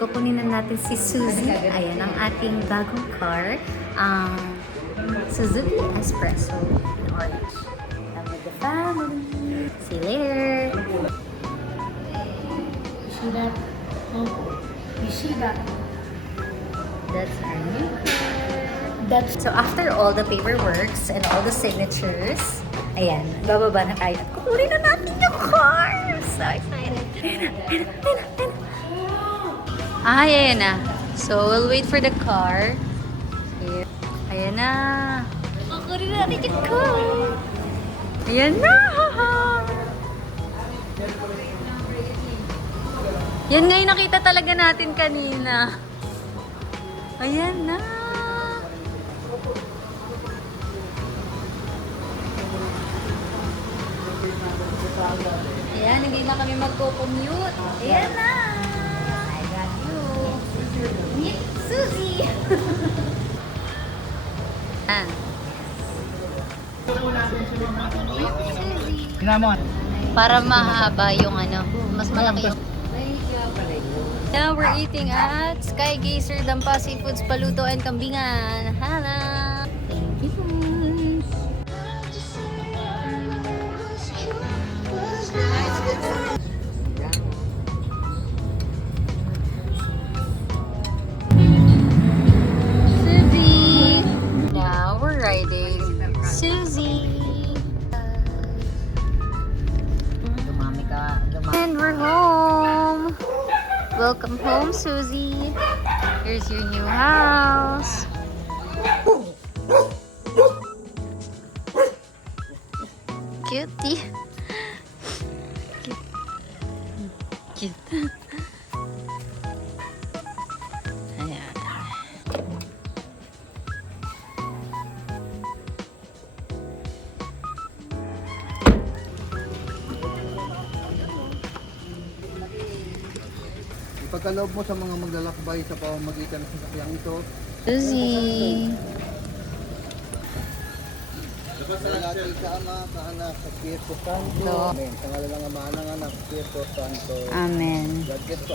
kukunin na natin si Suzy. Ayan, ang ating bagong car. Ang Suzuki Espresso in orange. I'm with the family. See you later. You see that? Oh, you see that? That's our new car. That's So after all the paperworks and all the signatures, ayan, bababa na tayo. Kukunin na natin yung car! So excited! Ayan na. So we'll wait for the car. Here. Ayan na. Kukunin na natin yung car! Ayan na! Yan nga yung nakita talaga natin kanina. Ayan na! Ayan, hindi na kami magko-commute. Ayan na! I got you. Meet Suzy! Ayan. Para mahaba yung ano, mas malaki yung... Now we're eating at Sky Gazer Dampa Seafoods Paluto and Kambingan. Hala! Thank you. Suzy! Now we're riding Suzy! And we're home! Welcome home, Suzy! Here's your new house! Cutie! Cute! Ayan. Pagkaloob mo sa mga maglalakbay sa pamamagitan ng sasakyang ito, Suzy! wala ka Ama, kaanak, sa Espiritu Santo. Amen. Sa ngalan ng Ama, ng Anak, Espiritu Santo. Amen. God bless po.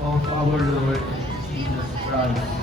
Of our Lord Jesus Christ.